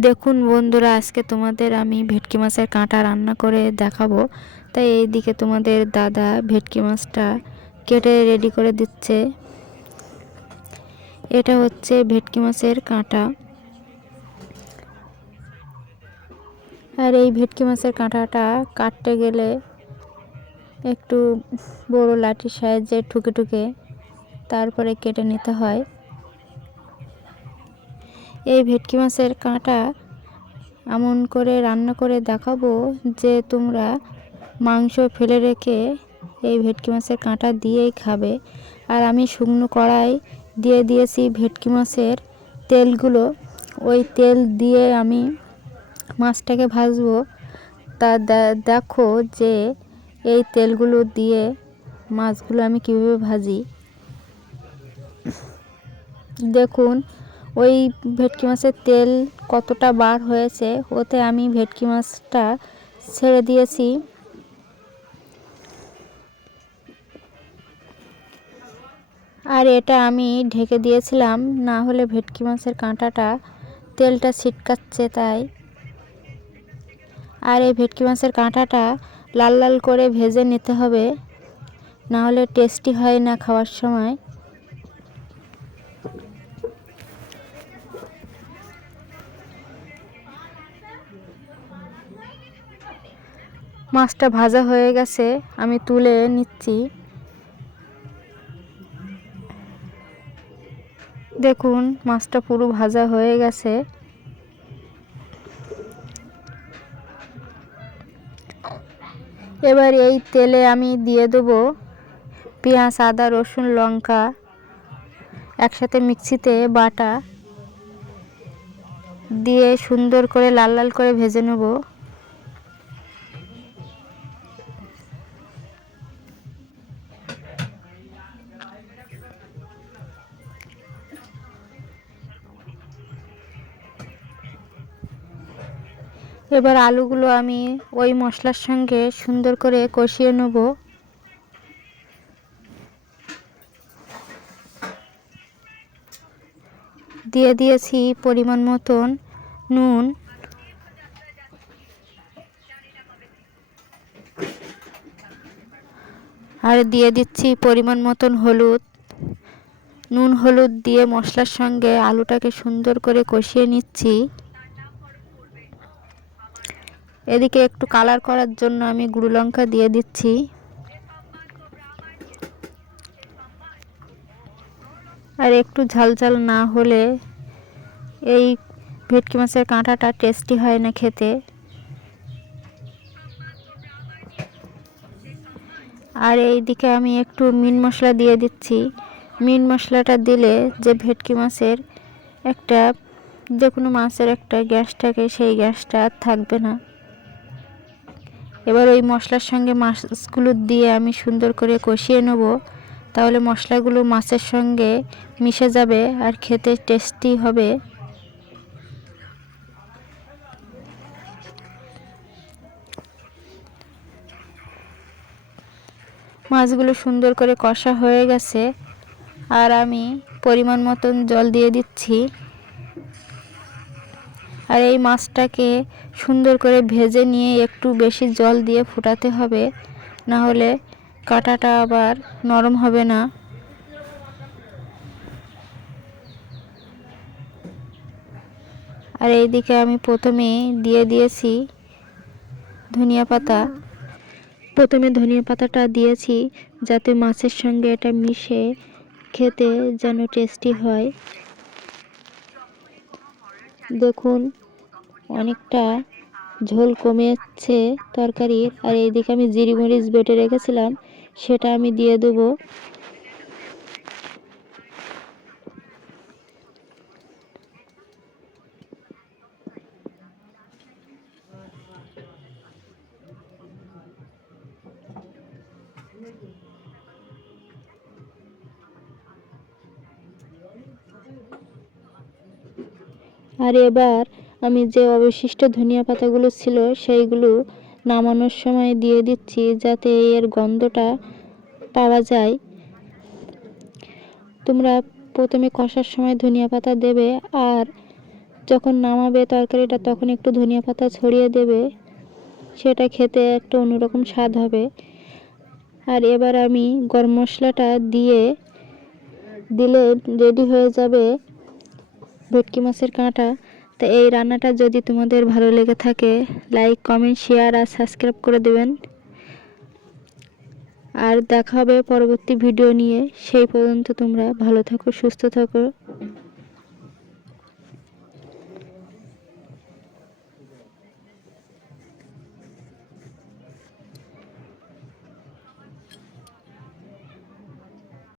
দেখুন বন্ধুরা, আজকে তোমাদের আমি ভেটকি মাছের কাঁটা রান্না করে দেখাবো। তাই এই দিকে তোমাদের দাদা ভেটকি মাছটা কেটে রেডি করে দিচ্ছে। এটা হচ্ছে ভেটকি মাছের কাঁটা। আর এই ভেটকি মাছের কাঁটাটা কাটতে গেলে একটু বড় লাঠির সাহায্যে ঠুকে ঠুকে তারপরে কেটে নিতে হয়। এই ভেটকি মাছের কাঁটা এমন করে রান্না করে দেখাবো যে তোমরা মাংস ফেলে রেখে এই ভেটকি মাছের কাঁটা দিয়েই খাবে। আর আমি শুকনো কড়াই দিয়ে দিয়েছি ভেটকি মাছের তেলগুলো। ওই তেল দিয়ে আমি মাছটাকে ভাজবো। তা দেখো যে এই তেলগুলো দিয়ে মাছগুলো আমি কীভাবে ভাজি। দেখুন ওই ভেটকি মাছের তেল কতটা বার হয়েছে, ওতে আমি ভেটকি মাছটা ছেড়ে দিয়েছি। আর এটা আমি ঢেকে দিয়েছিলাম, না হলে ভেটকি মাছের কাঁটাটা তেলটা ছিটকাচ্ছে তাই। আর এই ভেটকি মাছের কাঁটাটা লাল লাল করে ভেজে নিতে হবে, না হলে টেস্টি হয় না খাওয়ার সময়। মাছটা ভাজা হয়ে গেছে, আমি তুলে নিচ্ছি। দেখুন, মাছটা পুরো ভাজা হয়ে গেছে। এবার এই তেলে আমি দিয়ে দেবো পেঁয়াজ, আদা, রসুন, লঙ্কা, একসাথে মিক্সিতে বাটা। দিয়ে সুন্দর করে লাল লাল করে ভেজে নেব। এবার আলুগুলো আমি ওই মশলার সঙ্গে সুন্দর করে কষিয়ে নেব। দিয়ে দিয়েছি পরিমাণ মতন নুন। আর দিয়ে দিচ্ছি পরিমাণ মতন হলুদ। নুন হলুদ দিয়ে মশলার সঙ্গে আলুটাকে সুন্দর করে কষিয়ে নিচ্ছি। এদিকে একটু কালার করার জন্য আমি গুঁড়ো লঙ্কা দিয়ে দিচ্ছি। আর একটু ঝাল ঝাল না হলে এই ভেটকি মাছের কাঁটাটা টেস্টি হয় না খেতে। আর এই দিকে আমি একটু মিন মশলা দিয়ে দিচ্ছি। মিন মশলাটা দিলে যে ভেটকি মাছের একটা যে কোনো মাছের একটা গ্যাস থাকে সেই গ্যাসটা আর থাকবে না। এবার ওই মশলার সঙ্গে মাছগুলো দিয়ে আমি সুন্দর করে কষিয়ে নেব। তাহলে মশলাগুলো মাছের সঙ্গে মিশে যাবে আর খেতে টেস্টি হবে। মাছগুলো সুন্দর করে কষা হয়ে গেছে। আর আমি পরিমাণ মতন জল দিয়ে দিচ্ছি। আর এই মাছটাকে সুন্দর করে ভেজে নিয়ে একটু বেশি জল দিয়ে ফুটাতে হবে না হলে কাঁটাটা আবার নরম হবে না। আর এইদিকে আমি প্রথমে দিয়ে দিয়েছি ধনিয়া পাতা। প্রথমে ধনিয়া পাতাটা দিয়েছি যাতে মাছের সঙ্গে এটা মিশে খেতে যেন টেস্টি হয়। দেখুন, অনেকটা ঝোল কমে যাচ্ছে তরকারির। আর এইদিকে আমি জিরি মরিচ বেটে রেখেছিলাম, সেটা আমি দিয়ে দেবো। আর এবার আমি যে অবশিষ্ট ধনিয়া পাতাগুলো ছিল সেইগুলো নামানোর সময় দিয়ে দিচ্ছি যাতে এর গন্ধটা পাওয়া যায়। তোমরা প্রথমে কষার সময় ধনিয়া পাতা দেবে আর যখন নামাবে তরকারিটা তখন একটু ধনিয়া পাতা ছড়িয়ে দেবে, সেটা খেতে একটা অন্যরকম স্বাদ হবে। আর এবার আমি গরম মশলাটা দিয়ে দিলে রেডি হয়ে যাবে ভেটকি মাছের কাঁটা। তো এই রান্নাটা যদি তোমাদের ভালো লেগে থাকে লাইক কমেন্ট শেয়ার আর সাবস্ক্রাইব করে দেবেন। আর দেখা হবে পরবর্তী ভিডিও নিয়ে। সেই পর্যন্ত তোমরা ভালো থাকো, সুস্থ থাকো।